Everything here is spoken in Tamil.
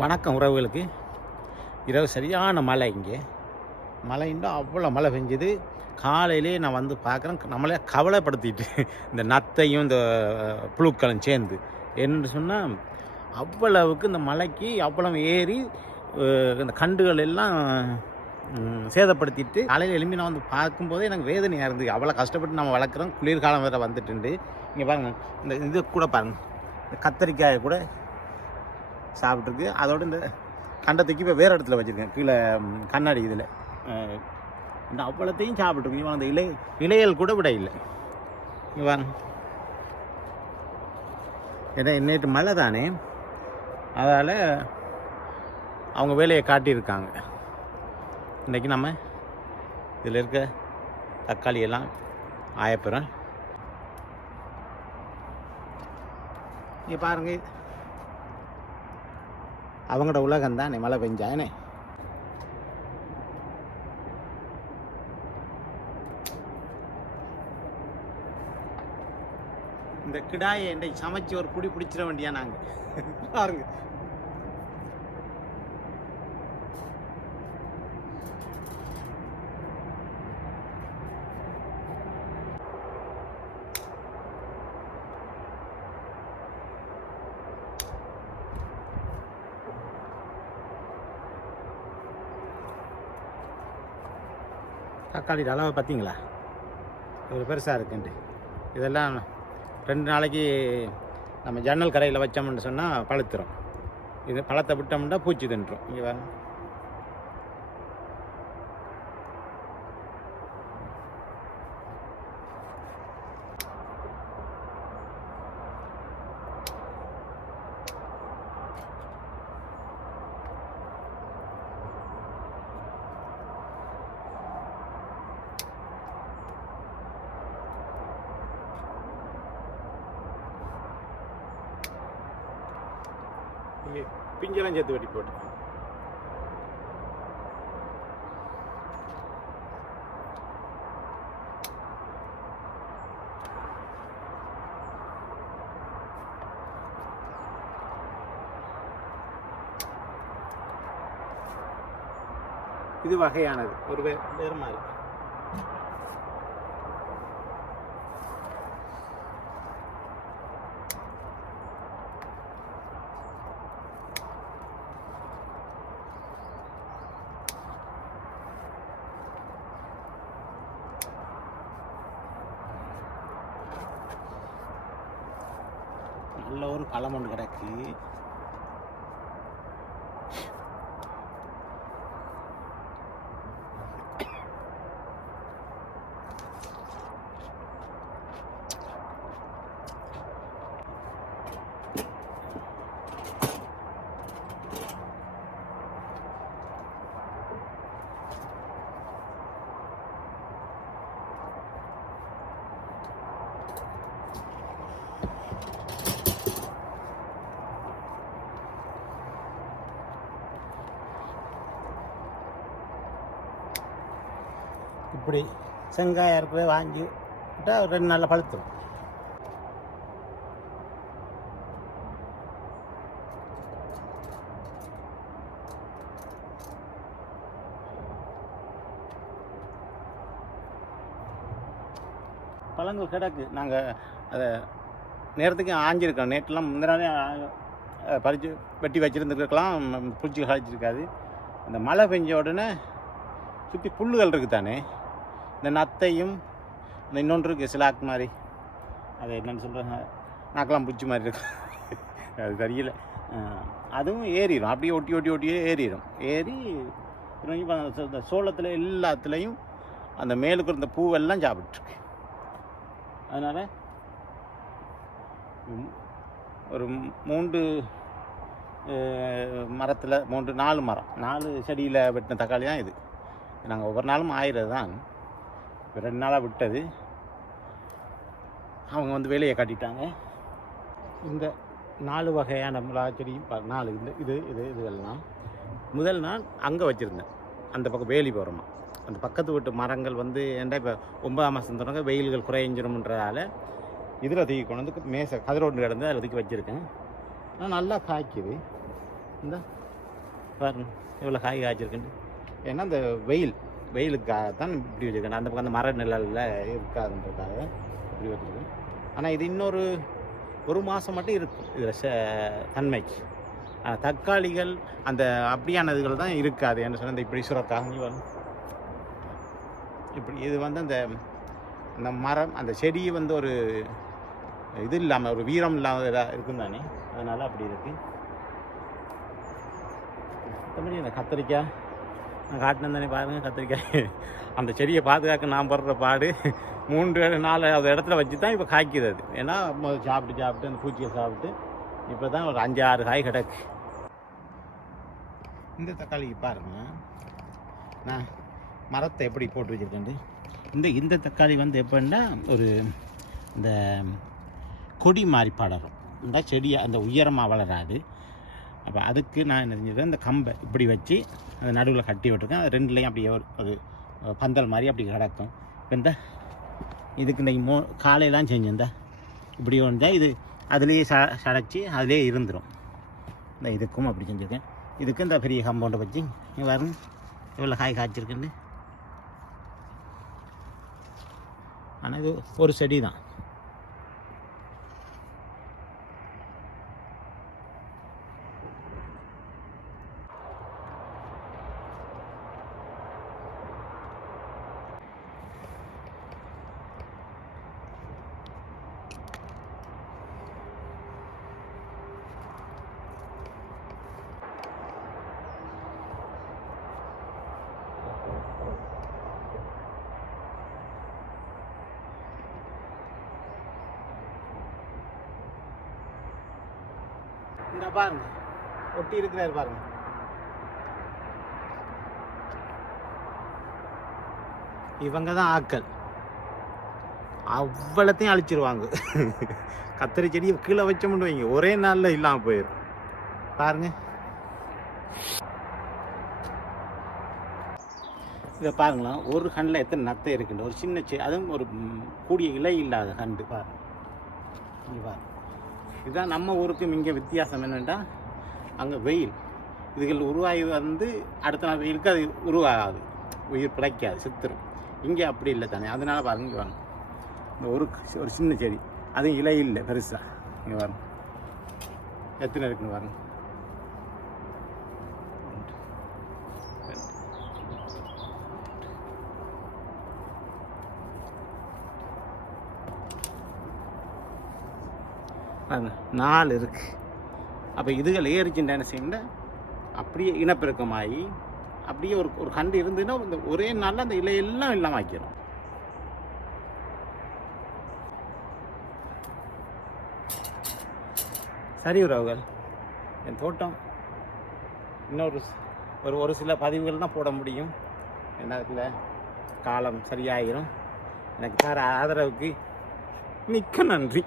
வணக்கம் உறவுகளுக்கு. இரவு சரியான மழை. இங்கே மழைன்னா அவ்வளோ மழை பெஞ்சுது. காலையிலே நான் வந்து பார்க்குறேன், நம்மளே கவலைப்படுத்திட்டு இந்த நத்தையும் இந்த புழுக்களும் சேர்ந்து என்னென்னு சொன்னால் அவ்வளவுக்கு இந்த மலைக்கு அவ்வளவு ஏறி இந்த கண்டுகள் எல்லாம் சேதப்படுத்திட்டு காலையில் எழும்பி நான் வந்து பார்க்கும்போதே எனக்கு வேதனையாக இருந்தது. அவ்வளோ கஷ்டப்பட்டு நம்ம வளர்க்குறோம். குளிர்காலம் வேறு வந்துட்டு இங்கே பாருங்கள், இந்த இது கூட பாருங்கள், இந்த கத்தரிக்காயை கூட சாப்பிட்ருக்கு. அதோடு இந்த கண்டத்துக்கு இப்போ வேறு இடத்துல வச்சுருக்கேன், கீழே கண்ணாடி இதில். இந்த அவ்வளோத்தையும் சாப்பிட்ருக்கு. இவன் அந்த இலைகள் கூட விட இல்லை. இவன் ஏன்னா நேற்று மழை தானே, அதால் அவங்க வேலையை காட்டியிருக்காங்க. இன்றைக்கி நம்ம இதில் இருக்க தக்காளியெல்லாம் ஆயப்புறோம். இங்கே பாருங்கள், அவங்களோட உலகம் தானே மழை பெஞ்சானே. இந்த கிடாயை இன்றைக்கு சமைச்சு ஒரு புடி பிடிச்சிட வேண்டியா நாங்கள். பாருங்க, தக்காளி அளவை பார்த்தீங்களா, ஒரு பெருசாக இருக்குன்ட்டு. இதெல்லாம் 2 நாளைக்கு நம்ம ஜன்னல் கரையில் வச்சோம்னு சொன்னால் பழுத்துரும். இது பழத்தை விட்டோம்னா பூச்சி தின்றும். இங்கே வர பிஞ்செல்லாம் சேர்த்து வெட்டி போட்டு இது வகையானது ஒரு வேறு மாதிரி. நல்ல ஒரு களம் ஒன்று கிடக்கு. இப்படி செங்காயம் இருக்கிற வாங்கி விட்டால் 2 நாளில் பழுத்துரும். பழங்கள் கிடக்கு. நாங்கள் அதை நேரத்துக்கு ஆஞ்சிருக்கோம். நேற்றுலாம் முந்தினாலே பறித்து வெட்டி வச்சுருந்துருக்கலாம், பூச்சி காய்ச்சிருக்காது. இந்த மழை பெஞ்ச உடனே சுற்றி புல்லுகள் இருக்குது தானே, இந்த நத்தையும் இந்த இன்னொன்று இருக்குது சிலாக்கு மாதிரி, அது என்னென்னு சொல்கிறாங்க, நாக்கெல்லாம் பூச்சி மாதிரி இருக்கு, அது தெரியல. அதுவும் ஏறிடும், அப்படியே ஒட்டியே ஏறிடும். ஏறி இந்த சோளத்தில் எல்லாத்துலேயும் அந்த மேலுக்கு இருந்த பூவெல்லாம் சாப்பிட்ருக்கு. அதனால் ஒரு 3 மரத்தில் 4 மரம் 4 செடியில் வெட்டின தக்காளி தான் இது. நாங்கள் ஒவ்வொரு நாளும் ஆயிரம் தான். இப்போ 2 நாளாக விட்டது. அவங்க வந்து வேலையை காட்டிட்டாங்க. இந்த 4 வகையான மிளகா செடியும் 4 இதுகள்லாம் முதல் நாள் அங்கே வச்சுருந்தேன், அந்த பக்கம் வேலி போகிறோமா. அந்த பக்கத்து வீட்டு மரங்கள் வந்து ஏன்டா இப்போ 9ஆம் மாதம் தொடங்க வெயில்கள் குறைஞ்சிரும்ன்றதால இதில் தூக்கி கொண்டு வந்து மேசை கதிரோடு கிடந்து அதில் தூக்கி வச்சுருக்கேன். ஆனால் நல்லா காய்க்குது. இந்த பாருங்க எவ்வளோ காய் காய்ச்சிருக்குன்னு. ஏன்னா அந்த வெயிலுக்காக தான் இப்படி வச்சுருக்கேன். அந்த பக்கம் அந்த மர நிழலில் இருக்காதுன்றதுக்காக இப்படி வச்சுருக்கேன். ஆனால் இது இன்னொரு 1 மாதம் மட்டும் இருக்கும் இதில் தன்மைக்கு. தக்காளிகள் அந்த அப்படியானதுகள் தான் இருக்காது. என்ன சொன்ன இந்த இப்படி சுரக்காக வரும். இப்படி இது வந்து அந்த மரம் அந்த செடி வந்து ஒரு இது இல்லாமல் ஒரு வீரம் இல்லாமல் இதாக இருக்கும் தானே, அதனால் அப்படி இருக்குது. மற்றபடி இந்த கத்திரிக்காய் நான் காட்டினேன் தானே பாருங்கள். கத்திரிக்காய் அந்த செடியை பாதுகாக்க நான் படுற பாடு 3-4 இடத்துல வச்சு தான் இப்போ காய்க்குது அது. ஏன்னா சாப்பிட்டு அந்த பூச்சியை சாப்பிட்டு இப்போ தான் ஒரு 5-6 காய் கிடக்கு. இந்த தக்காளிக்கு பாருங்கள் நான் மரத்தை எப்படி போட்டு வச்சுருக்கேன். இந்த தக்காளி வந்து எப்படின்னா ஒரு இந்த கொடி மாதிரி படரும். இந்த செடியை அந்த உயரமாக வளராது. அப்போ அதுக்கு நான் என்ன செஞ்சுருக்கேன், இந்த கம்பை இப்படி வச்சு அந்த நடுவில் கட்டி விட்டுருக்கேன். அது ரெண்டுலேயும் அப்படியே அது பந்தல் மாதிரி அப்படி கிடக்கும். இந்த இதுக்கு இந்த காலையெல்லாம் செஞ்சேன். இப்படி வந்தால் இது அதுலேயே சடைச்சி அதிலே இருந்துடும். இந்த இதுக்கும் அப்படி செஞ்சுருக்கேன். இதுக்கு இந்த பெரிய கம்பவுண்டை வச்சு இங்கே வரும் எவ்வளோ காய் காய்ச்சிருக்குன்னு. ஆனால் இது ஒரு செடி தான். இந்த பாருங்க ஒட்டி இருக்கிறாரு பாருங்க. இவங்க தான் ஆட்கள். அவ்வளத்தையும் அழிச்சிருவாங்க. கத்திரி செடியை கீழே வச்ச மட்டும் வைங்க, ஒரே நாளில் இல்லாமல் போயிடும். பாருங்க இதை பாருங்களா, ஒரு கண்ணில் எத்தனை நத்தை இருக்குண்டு. ஒரு சின்ன அதுவும் ஒரு கூடிய இலை இல்லாத கண்டு பாருங்க. இங்கே பாருங்க, இதுதான் நம்ம ஊருக்கும் இங்கே வித்தியாசம் என்னென்னா, அங்கே வெயில் இதுகள் உருவாகி வந்து அடுத்த நாள் வெயிலுக்கு அது உருவாகாது, உயிர் பிழைக்காது, செத்துரும். இங்கே அப்படி இல்லை தானே, அதனால பாருங்க. இங்கே வாங்க, இந்த ஒரு சின்ன செடி, அதுவும் இலை இல்லை பெருசாக. இங்கே பாருங்க எத்தனை இருக்குன்னு பாருங்க. பாருங்க 4 இருக்கு. அப்போ இதுகள் ஏறிச்சுன்னு என்ன செய்யணும், அப்படியே இனப்பெருக்கமாகி அப்படியே ஒரு கண்டு இருந்துன்னா இந்த ஒரே நாளில் அந்த இலையெல்லாம் இல்லாமல் ஆக்கிடும். சரி உறவுகள், என் தோட்டம் இன்னொரு ஒரு சில பதிவுகள் தான் போட முடியும். என்ன இதில் காலம் சரியாயிரும். எனக்கு தர ஆதரவுக்கு மிக்க நன்றி.